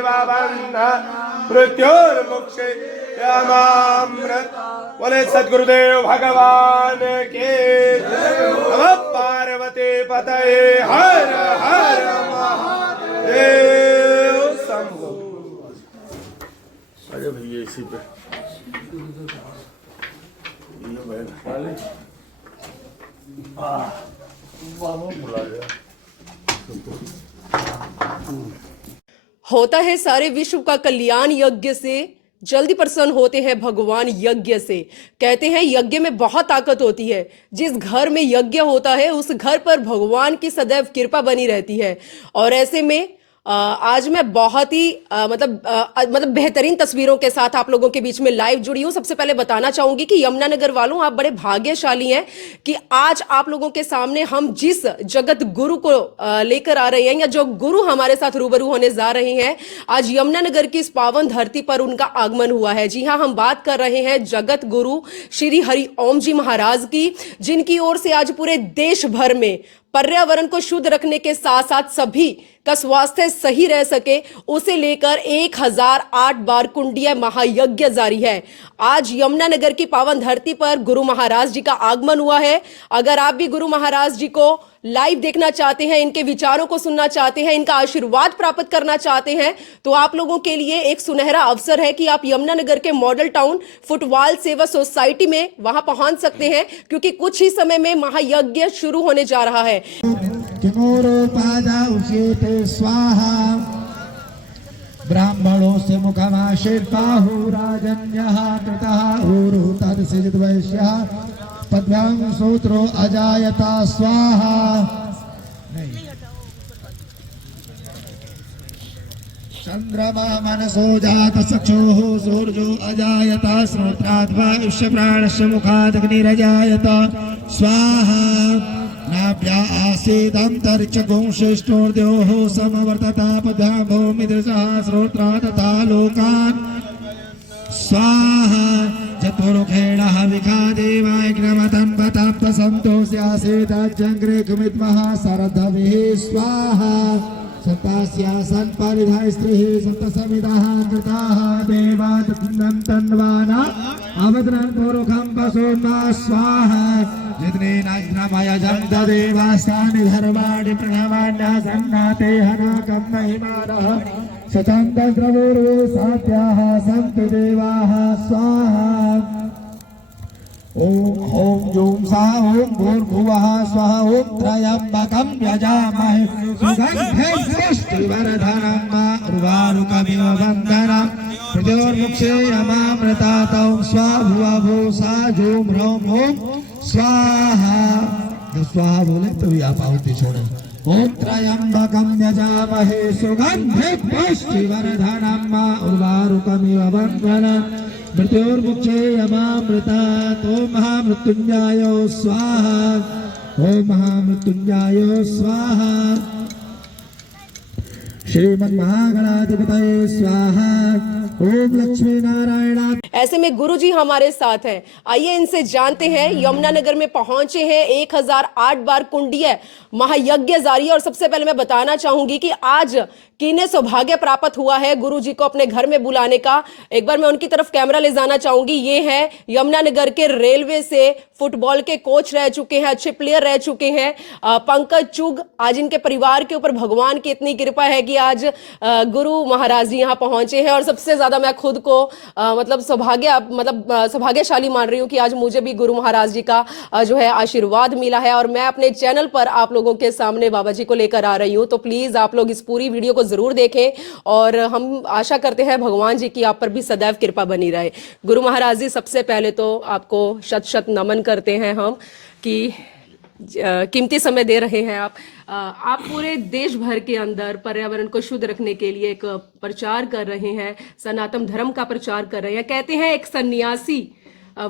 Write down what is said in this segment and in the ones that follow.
देवावन्द मृत्युर्मुक्षे यमामृत। बोले सद्गुरुदेव भगवान के। नमः पार्वती पतये हर हर महादेव शंभो। अरे भैया इसी पे होता है सारे विश्व का कल्याण यज्ञ से, जल्दी प्रसन्न होते हैं भगवान यज्ञ से। कहते हैं यज्ञ में बहुत ताकत होती है। जिस घर में यज्ञ होता है उस घर पर भगवान की सदैव कृपा बनी रहती है। और ऐसे में आज मैं बहुत ही मतलब बेहतरीन तस्वीरों के साथ आप लोगों के बीच में लाइव जुड़ी हूं। सबसे पहले बताना चाहूंगी कि यमुनानगर वालों, आप बड़े भाग्यशाली हैं कि आज आप लोगों के सामने हम जिस जगत गुरु को लेकर आ रहे हैं, या जो गुरु हमारे साथ रूबरू होने जा रहे हैं, आज यमुनानगर की इस पावन धरती पर उनका आगमन हुआ है। जी हां, हम बात कर रहे हैं जगत गुरु श्री हरि ओम जी महाराज की, जिनकी ओर से आज पूरे देश भर में पर्यावरण को शुद्ध रखने के साथ साथ सभी का स्वास्थ्य सही रह सके, उसे लेकर 1008 बार कुंडीय महायज्ञ जारी है। आज यमुनानगर की पावन धरती पर गुरु महाराज जी का आगमन हुआ है। अगर आप भी गुरु महाराज जी को लाइव देखना चाहते हैं, इनके विचारों को सुनना चाहते हैं, इनका आशीर्वाद प्राप्त करना चाहते हैं, तो आप लोगों के लिए एक सुनहरा अवसर है कि आप यमुनानगर के मॉडल टाउन फुटबॉल सेवा सोसाइटी में वहां पहुंच सकते हैं, क्योंकि कुछ ही समय में महायज्ञ शुरू होने जा रहा है। स्वाहा ब्राह्मणों से मुखमाशिर्बाहु राजन्यः कृतः ऊरु तदसिद्वैश्यः पद्भ्यां सूत्रो अजायता स्वाहा। चंद्रमा मनसो जात चक्षुः सूर्यो अजायता श्रोत्राद्वायुष्य प्राणस्य मुखादग्निरजायत स्वाहा। नाभ्या आसीदन्तरिक्षगुंशिष्टोर्द्योः समवर्तता पद्भ्यां भूमिदृशः श्रोत्रा तथा लोकान् स्वाहा। चतुर्खेणः विखा देवाग्नमतं पतप्तसन्तोष्यासीदज्जङ्घ्रिकुमिद्मः शरदभिः स्वाहा। सतास्यासन् परिधाय स्त्रीः सप्तसमिदः कृताः देवादन्दं तन्वाना अवद्रन् पुरुखं पशुमा स्वाहा। जितने नाज्ञमयजं देवास्तानि धर्माणि प्रणवान्या सन्नाते हनाकं महिमानः शतं तद्रवोर्वो सात्याः सन्तु देवाः स्वाहा। ओम ओम जूं सा ओम भूर्भुवः स्वः ओम त्र्यम्बकं यजामहे सुगन्धिं पुष्टिवर्धनम् उर्वारुकमिव वन्दनं मृत्योर्मुक्षे यमामृतात् स्वाभुवभुः सा जूं ह्रौं ओम स्वाहा। जब स्वाहा बोले तभी आप आहुति छोड़े। ओम त्र्यम्बकं यजामहे सुगन्धिं पुष्टिवर्धनम् उर्वारुकमिव वन्दनं मृत्योर्मुक्षे यमामृतात् ओम महामृत्युंजय स्वाहा। ओम महामृत्युंजय स्वाहा। श्रीमन् महागणाधिपतये स्वाहा। ओम लक्ष्मी नारायण। ऐसे में गुरुजी हमारे साथ हैं, आइए इनसे जानते हैं। यमुनानगर में पहुंचे हैं, 1008 बार कुंडीय महायज्ञ जारी है। और सबसे पहले मैं बताना चाहूंगी कि आज किन्हें सौभाग्य प्राप्त हुआ है गुरुजी को अपने घर में बुलाने का। एक बार मैं उनकी तरफ कैमरा ले जाना चाहूंगी। ये है यमुनानगर के रेलवे से फुटबॉल के कोच रह चुके हैं, अच्छे प्लेयर रह चुके हैं, पंकज चुग। आज इनके परिवार के ऊपर भगवान की इतनी कृपा है कि आज गुरु महाराज जी यहाँ पहुंचे हैं। और सबसे ज्यादा मैं खुद को सौभाग्यशाली मान रही हूँ कि आज मुझे भी गुरु महाराज जी का जो है आशीर्वाद मिला है। और मैं अपने चैनल पर आप लोगों के सामने बाबा जी को लेकर आ रही हूँ। तो प्लीज आप लोग इस पूरी वीडियो को जरूर देखें और हम आशा करते हैं भगवान जी की आप पर भी सदैव कृपा बनी रहे। गुरु महाराज जी, सबसे पहले तो आपको शत शत नमन करते हैं हम कि कीमती समय दे रहे हैं आप पूरे देश भर के अंदर पर्यावरण को शुद्ध रखने के लिए एक प्रचार कर रहे हैं, सनातन धर्म का प्रचार कर रहे हैं। कहते हैं एक सन्यासी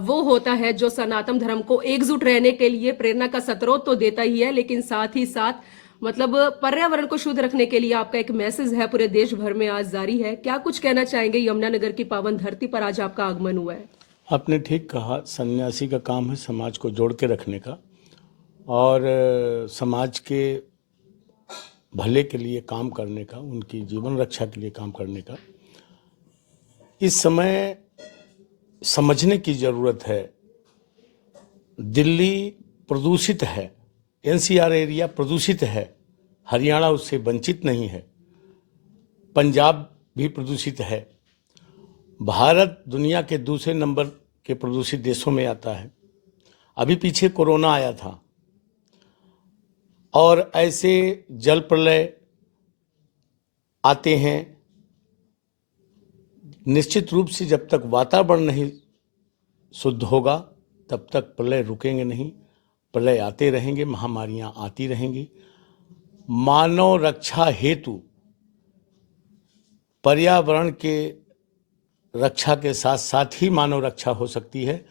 वो होता है जो सनातन धर्म को एकजुट रहने के लिए प्रेरणा का स्रोत तो देता ही है, लेकिन साथ ही साथ मतलब पर्यावरण को शुद्ध रखने के लिए आपका एक मैसेज है पूरे देश भर में आज जारी है। क्या कुछ कहना चाहेंगे? यमुनानगर की पावन धरती पर आज आपका आगमन हुआ है। आपने ठीक कहा, सन्यासी का काम है समाज को जोड़ के रखने का और समाज के भले के लिए काम करने का, उनकी जीवन रक्षा के लिए काम करने का इस समय समझने की ज़रूरत है। दिल्ली प्रदूषित है, एनसीआर एरिया प्रदूषित है, हरियाणा उससे वंचित नहीं है, पंजाब भी प्रदूषित है। भारत दुनिया के दूसरे नंबर के प्रदूषित देशों में आता है। अभी पीछे कोरोना आया था और ऐसे जल प्रलय आते हैं। निश्चित रूप से जब तक वातावरण नहीं शुद्ध होगा तब तक प्रलय रुकेंगे नहीं, प्रलय आते रहेंगे, महामारियां आती रहेंगी। मानव रक्षा हेतु पर्यावरण के रक्षा के साथ साथ ही मानव रक्षा हो सकती है।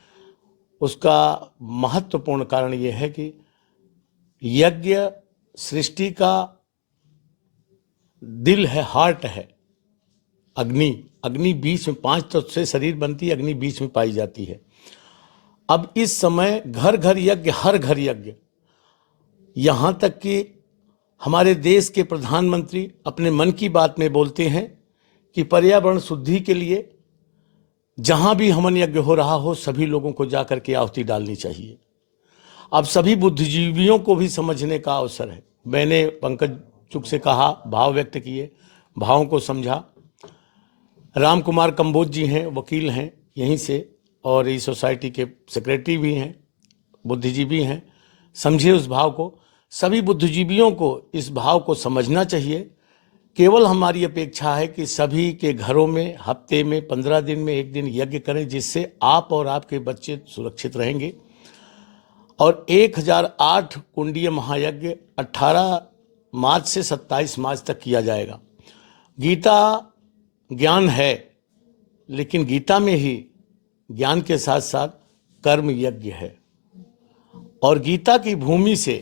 उसका महत्वपूर्ण कारण यह है कि यज्ञ सृष्टि का दिल है, हार्ट है। अग्नि बीच में 5 तत्व से शरीर बनती है, अग्नि बीच में पाई जाती है। अब इस समय घर घर यज्ञ, हर घर यज्ञ, यहाँ तक कि हमारे देश के प्रधानमंत्री अपने मन की बात में बोलते हैं कि पर्यावरण शुद्धि के लिए जहाँ भी हवन यज्ञ हो रहा हो सभी लोगों को जाकर के आहुति डालनी चाहिए। अब सभी बुद्धिजीवियों को भी समझने का अवसर है। मैंने पंकज चुग से कहा, भाव व्यक्त किए, भावों को समझा। राम कुमार कंबोज जी हैं, वकील हैं यहीं से और इस सोसाइटी के सेक्रेटरी भी हैं, बुद्धिजीवी हैं। समझिए उस भाव को। सभी बुद्धिजीवियों को इस भाव को समझना चाहिए। केवल हमारी अपेक्षा है कि सभी के घरों में हफ्ते में 15 दिन में एक दिन यज्ञ करें, जिससे आप और आपके बच्चे सुरक्षित रहेंगे। और 1008 कुंडीय महायज्ञ 18 मार्च से 27 मार्च तक किया जाएगा। गीता ज्ञान है, लेकिन गीता में ही ज्ञान के साथ साथ कर्म यज्ञ है। और गीता की भूमि से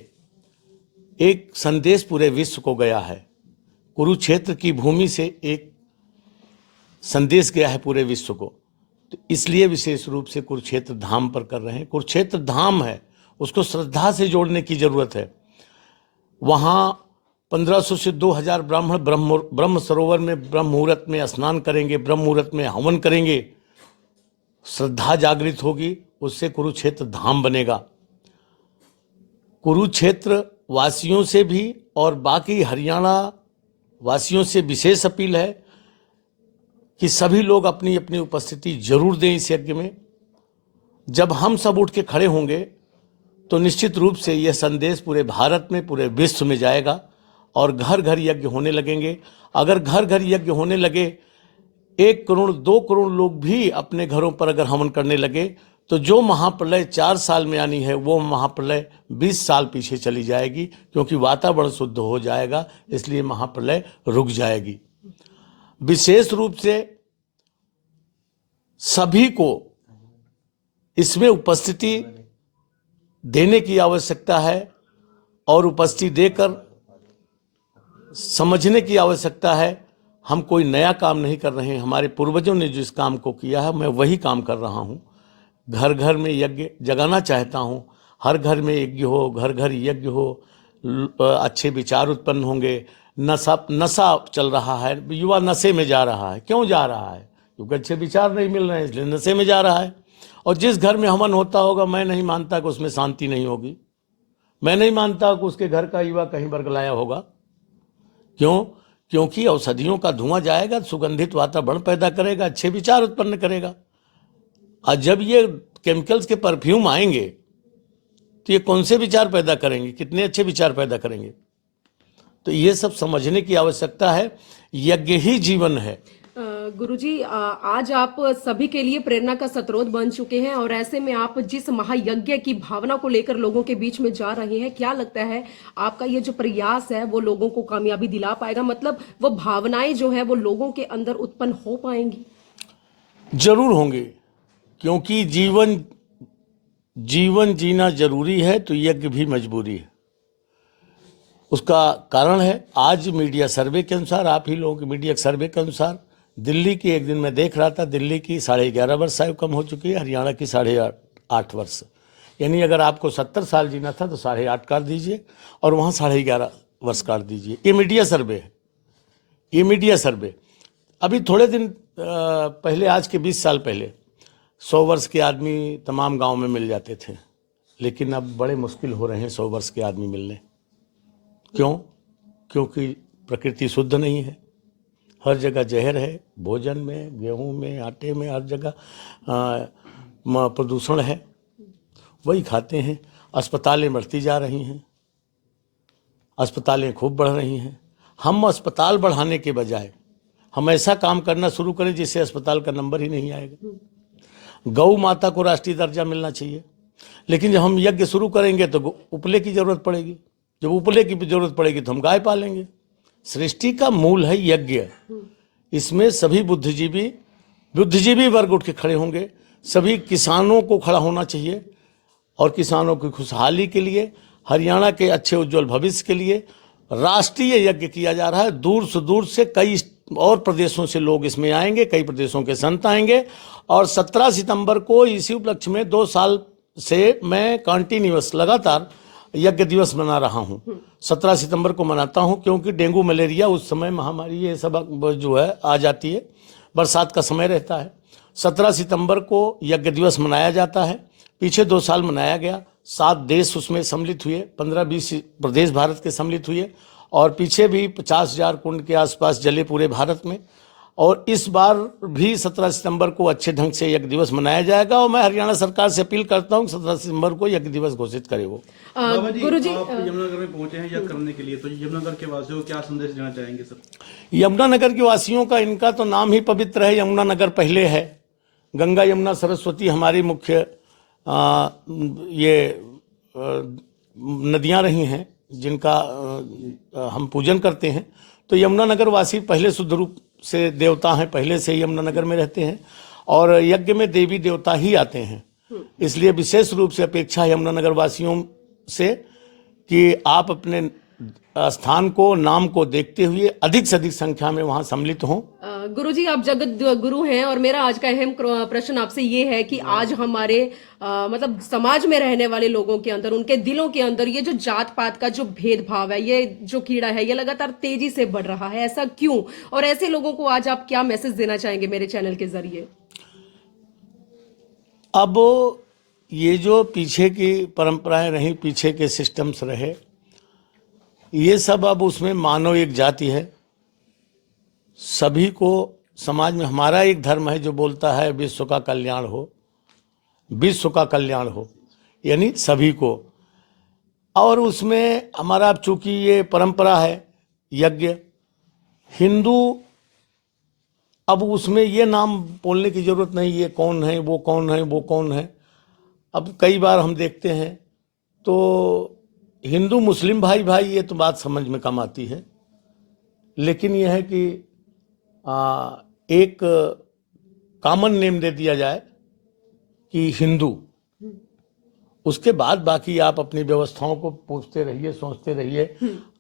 एक संदेश पूरे विश्व को गया है। कुरुक्षेत्र की भूमि से एक संदेश गया है पूरे विश्व को। तो इसलिए विशेष रूप से कुरुक्षेत्र धाम पर कर रहे हैं। कुरुक्षेत्र धाम है, उसको श्रद्धा से जोड़ने की जरूरत है। वहाँ 1500 से 2000 ब्राह्मण ब्रह्म सरोवर में ब्रह्म मुहूर्त में स्नान करेंगे, ब्रह्म मुहूर्त में हवन करेंगे। श्रद्धा जागृत होगी, उससे कुरुक्षेत्र धाम बनेगा। कुरुक्षेत्र वासियों से भी और बाकी हरियाणा वासियों से विशेष अपील है कि सभी लोग अपनी अपनी उपस्थिति जरूर दें इस यज्ञ में। जब हम सब उठ के खड़े होंगे तो निश्चित रूप से यह संदेश पूरे भारत में, पूरे विश्व में जाएगा और घर घर यज्ञ होने लगेंगे। अगर घर घर यज्ञ होने लगे, 1 करोड़ 2 करोड़ लोग भी अपने घरों पर अगर हवन करने लगे, तो जो महाप्रलय 4 साल में आनी है वो महाप्रलय 20 साल पीछे चली जाएगी, क्योंकि वातावरण शुद्ध हो जाएगा। इसलिए महाप्रलय रुक जाएगी। विशेष रूप से सभी को इसमें उपस्थिति देने की आवश्यकता है और उपस्थिति देकर समझने की आवश्यकता है। हम कोई नया काम नहीं कर रहे हैं। हमारे पूर्वजों ने जिस काम को किया है मैं वही काम कर रहा हूँ। घर घर में यज्ञ जगाना चाहता हूँ। हर घर में यज्ञ हो, घर घर यज्ञ हो, अच्छे विचार उत्पन्न होंगे। नशा चल रहा है, युवा नशे में जा रहा है। क्यों जा रहा है? क्योंकि अच्छे विचार नहीं मिल रहे हैं, इसलिए नशे में जा रहा है। और जिस घर में हवन होता होगा, मैं नहीं मानता कि उसमें शांति नहीं होगी। मैं नहीं मानता कि उसके घर का युवा कहीं बरगलाया होगा। क्यों? क्योंकि औषधियों का धुआं जाएगा, सुगंधित वातावरण पैदा करेगा, अच्छे विचार उत्पन्न करेगा। और जब ये केमिकल्स के परफ्यूम आएंगे तो ये कौन से विचार पैदा करेंगे? कितने अच्छे विचार पैदा करेंगे? तो ये सब समझने की आवश्यकता है। यज्ञ ही जीवन है। गुरुजी, आज आप सभी के लिए प्रेरणा का स्रोत बन चुके हैं और ऐसे में आप जिस महायज्ञ की भावना को लेकर लोगों के बीच में जा रहे हैं, क्या लगता है आपका ये जो प्रयास है वो लोगों को कामयाबी दिला पाएगा? मतलब वो भावनाएं जो है वो लोगों के अंदर उत्पन्न हो पाएंगी? जरूर होंगे, क्योंकि जीवन जीना जरूरी है तो यज्ञ भी मजबूरी है। उसका कारण है आज मीडिया सर्वे के अनुसार, आप ही लोगों के मीडिया सर्वे के अनुसार, दिल्ली की एक दिन मैं देख रहा था, दिल्ली की 11.5 वर्ष आयु कम हो चुकी है, हरियाणा की 8.5 वर्ष। यानी अगर आपको 70 साल जीना था तो 8.5 कर दीजिए और वहाँ 11.5 वर्षगांठ दीजिए। ये मीडिया सर्वे है, ये मीडिया सर्वे। अभी थोड़े दिन पहले, आज के 20 साल पहले 100 वर्ष के आदमी तमाम गांव में मिल जाते थे, लेकिन अब बड़े मुश्किल हो रहे हैं 100 वर्ष के आदमी मिलने। क्यों? क्योंकि प्रकृति शुद्ध नहीं है, हर जगह जहर है, भोजन में, गेहूं में, आटे में, हर जगह प्रदूषण है, वही खाते हैं। अस्पतालें बढ़ती जा रही हैं, अस्पतालें खूब बढ़ रही हैं। हम अस्पताल बढ़ाने के बजाय हम ऐसा काम करना शुरू करें जिससे अस्पताल का नंबर ही नहीं आएगा। गौ माता को राष्ट्रीय दर्जा मिलना चाहिए, लेकिन जब हम यज्ञ शुरू करेंगे तो उपले की जरूरत पड़ेगी, जब उपले की जरूरत पड़ेगी तो हम गाय पालेंगे। सृष्टि का मूल है यज्ञ, इसमें सभी बुद्धिजीवी वर्ग उठ के खड़े होंगे। सभी किसानों को खड़ा होना चाहिए और किसानों की खुशहाली के लिए, हरियाणा के अच्छे उज्जवल भविष्य के लिए राष्ट्रीय यज्ञ किया जा रहा है। दूर से कई और प्रदेशों से लोग इसमें आएंगे, कई प्रदेशों के संत आएंगे। और 17 सितंबर को इसी उपलक्ष्य में 2 साल से मैं कंटिन्यूअस लगातार यज्ञ दिवस मना रहा हूँ। 17 सितंबर को मनाता हूँ क्योंकि डेंगू मलेरिया उस समय महामारी ये सब जो है आ जाती है, बरसात का समय रहता है। 17 सितंबर को यज्ञ दिवस मनाया जाता है। पीछे 2 साल मनाया गया, 7 देश उसमें सम्मिलित हुए, 15-20 प्रदेश भारत के सम्मिलित हुए, और पीछे भी 50,000 कुंड के आसपास जले पूरे भारत में। और इस बार भी 17 सितंबर को अच्छे ढंग से यज्ञ दिवस मनाया जाएगा और मैं हरियाणा सरकार से अपील करता हूं 17 सितंबर को यज्ञ दिवस घोषित करे वो। गुरुजी, आप यमुनानगर में पहुंचे हैं यज्ञ करने के लिए, तो यमुनानगर के वासियों को क्या संदेश देना चाहेंगे सर? यमुनानगर के वासियों का, इनका तो नाम ही पवित्र है। यमुनानगर पहले है, गंगा यमुना सरस्वती हमारी मुख्य नदियां रही हैं जिनका हम पूजन करते हैं। तो यमुनानगर वासी पहले शुद्ध रूप से देवता हैं, पहले से ही यमुनानगर में रहते हैं और यज्ञ में देवी देवता ही आते हैं। इसलिए विशेष रूप से अपेक्षा है यमुनानगर वासियों से कि आप अपने स्थान को, नाम को देखते हुए अधिक से अधिक संख्या में वहां सम्मिलित हों। गुरुजी, आप जगत गुरु हैं और मेरा आज का अहम प्रश्न आपसे ये है कि आज हमारे मतलब समाज में रहने वाले लोगों के अंदर, उनके दिलों के अंदर ये जो जात पात का जो भेदभाव है, ये जो कीड़ा है, ये लगातार तेजी से बढ़ रहा है। ऐसा क्यों? और ऐसे लोगों को आज आप क्या मैसेज देना चाहेंगे मेरे चैनल के जरिए? अब ये जो पीछे की परंपराएं रही, पीछे के सिस्टम्स रहे, ये सब अब उसमें मानव एक जाति है। सभी को समाज में, हमारा एक धर्म है जो बोलता है विश्व का कल्याण हो, विश्व का कल्याण हो, यानी सभी को। और उसमें हमारा चूंकि ये परंपरा है यज्ञ, हिंदू, अब उसमें ये नाम बोलने की जरूरत नहीं, ये कौन है, वो कौन है, वो कौन है। अब कई बार हम देखते हैं तो हिंदू मुस्लिम भाई भाई ये तो बात समझ में कम आती है, लेकिन यह है कि एक कॉमन नेम दे दिया जाए कि हिंदू, उसके बाद बाकी आप अपनी व्यवस्थाओं को पूछते रहिए, सोचते रहिए,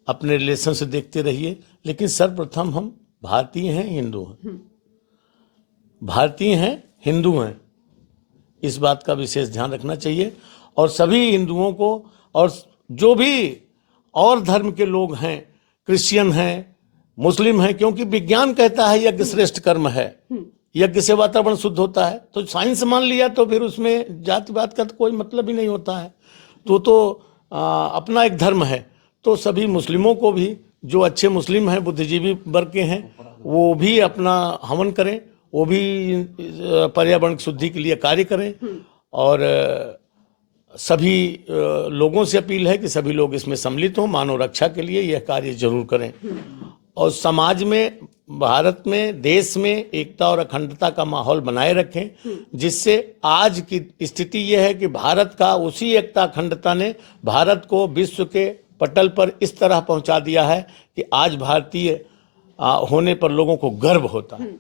अपने रिलेशन से देखते रहिए, लेकिन सर्वप्रथम हम भारतीय हैं, हिंदू हैं, भारतीय हैं, हिंदू हैं। इस बात का विशेष ध्यान रखना चाहिए। और सभी हिंदुओं को, और जो भी और धर्म के लोग हैं, क्रिश्चियन हैं, मुस्लिम हैं, क्योंकि विज्ञान कहता है यज्ञ श्रेष्ठ कर्म है, यज्ञ से वातावरण शुद्ध होता है। तो साइंस मान लिया तो फिर उसमें जातिवाद का तो कोई मतलब ही नहीं होता है। तो अपना एक धर्म है, तो सभी मुस्लिमों को भी, जो अच्छे मुस्लिम हैं, बुद्धिजीवी वर्ग के हैं, वो भी अपना हवन करें, वो भी पर्यावरण की शुद्धि के लिए कार्य करें। और सभी लोगों से अपील है कि सभी लोग इसमें सम्मिलित हों, मानव रक्षा के लिए यह कार्य जरूर करें। और समाज में, भारत में, देश में एकता और अखंडता का माहौल बनाए रखें, जिससे आज की स्थिति यह है कि भारत का, उसी एकता अखंडता ने भारत को विश्व के पटल पर इस तरह पहुंचा दिया है कि आज भारतीय होने पर लोगों को गर्व होता है।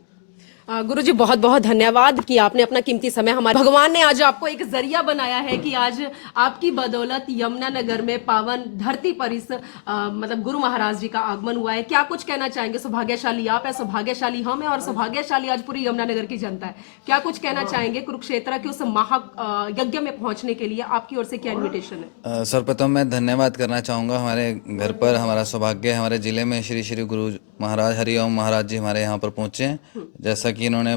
गुरु जी बहुत बहुत धन्यवाद कि आपने अपना कीमती समय हमारे भगवान ने आज आपको एक जरिया बनाया है कि आज आपकी बदौलत यमुनानगर में पावन धरती पर इस मतलब गुरु महाराज जी का आगमन हुआ है। क्या कुछ कहना चाहेंगे? सौभाग्यशाली आप है, सौभाग्यशाली हम है और सौभाग्यशाली आज पूरी यमुनानगर की जनता है। क्या कुछ कहना चाहेंगे कुरुक्षेत्र के उस महा यज्ञ में पहुंचने के लिए? आपकी ओर से क्या इन्विटेशन है? सर्वप्रथम मैं धन्यवाद करना चाहूँगा हमारे घर पर हमारा सौभाग्य है, हमारे जिले में श्री श्री गुरु महाराज हरिओम महाराज जी हमारे यहाँ पर पहुँचे हैं। जैसा कि इन्होंने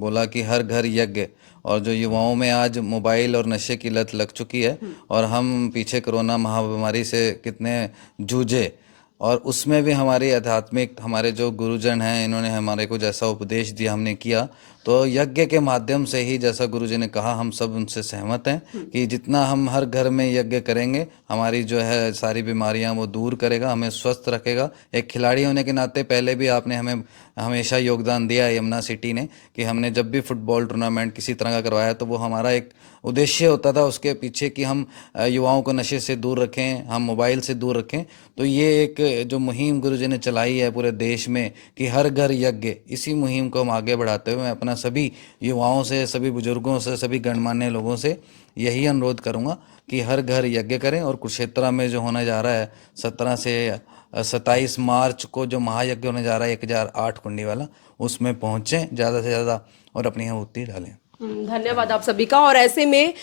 बोला कि हर घर यज्ञ, और जो युवाओं में आज मोबाइल और नशे की लत लग चुकी है और हम पीछे कोरोना महामारी से कितने जूझे, और उसमें भी हमारी आध्यात्मिक हमारे जो गुरुजन हैं इन्होंने हमारे को जैसा उपदेश दिया हमने किया, तो यज्ञ के माध्यम से ही जैसा गुरुजी ने कहा हम सब उनसे सहमत हैं कि जितना हम हर घर में यज्ञ करेंगे हमारी जो है सारी बीमारियां वो दूर करेगा, हमें स्वस्थ रखेगा। एक खिलाड़ी होने के नाते पहले भी आपने हमें हमेशा योगदान दिया है यमुना सिटी ने, कि हमने जब भी फुटबॉल टूर्नामेंट किसी तरह का करवाया तो वो हमारा एक उद्देश्य होता था उसके पीछे कि हम युवाओं को नशे से दूर रखें, हम मोबाइल से दूर रखें। तो ये एक जो मुहिम गुरुजी ने चलाई है पूरे देश में कि हर घर यज्ञ, इसी मुहिम को हम आगे बढ़ाते हुए मैं अपना सभी युवाओं से, सभी बुजुर्गों से, सभी गणमान्य लोगों से यही अनुरोध करूँगा कि हर घर यज्ञ करें। और कुरुक्षेत्र में जो होने जा रहा है 17 से 27 मार्च को जो महायज्ञ होने जा रहा है 1008 कुंडी वाला, उसमें पहुँचें ज़्यादा से ज़्यादा और अपनी आहुति डालें। धन्यवाद आप सभी का। और ऐसे में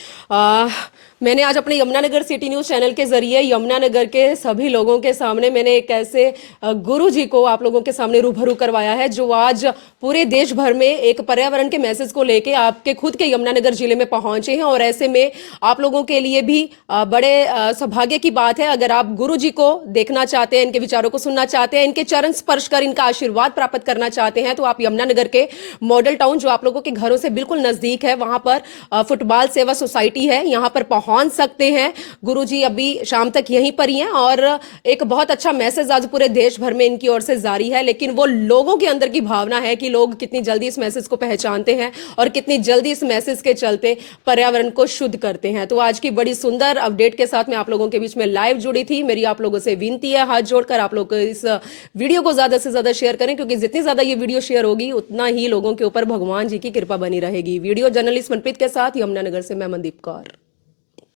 मैंने आज अपने यमुनानगर सिटी न्यूज़ चैनल के जरिए यमुनानगर के सभी लोगों के सामने मैंने एक ऐसे गुरु जी को आप लोगों के सामने रूबरू करवाया है जो आज पूरे देश भर में एक पर्यावरण के मैसेज को लेके आपके खुद के यमुनानगर जिले में पहुंचे हैं। और ऐसे में आप लोगों के लिए भी बड़े सौभाग्य की बात है, अगर आप गुरु जी को देखना चाहते हैं, इनके विचारों को सुनना चाहते हैं, इनके चरण स्पर्श कर इनका आशीर्वाद प्राप्त करना चाहते हैं, तो आप यमुनानगर के मॉडल टाउन जो आप लोगों के घरों से बिल्कुल नजदीक है वहां पर फुटबॉल सेवा सोसाइटी है, यहां पर पहुंच सकते हैं। गुरुजी अभी शाम तक यहीं पर ही हैं और एक बहुत अच्छा मैसेज आज पूरे देश भर में इनकी ओर से जारी है। लेकिन वो लोगों के अंदर की भावना है कि लोग कितनी जल्दी इस मैसेज को पहचानते हैं और कितनी जल्दी इस मैसेज के चलते पर्यावरण को शुद्ध करते हैं। तो आज की बड़ी सुंदर अपडेट के साथ मैं आप लोगों के बीच में लाइव जुड़ी थी। मेरी आप लोगों से विनती है, हाथ जोड़कर आप लोग इस वीडियो को ज्यादा से ज्यादा शेयर करें, क्योंकि जितनी ज्यादा ये वीडियो शेयर होगी उतना ही लोगों के ऊपर भगवान जी की कृपा बनी रहेगी। वीडियो जर्नलिस्ट मनप्रीत के साथ यमुनानगर से मैं मनदीप कौर।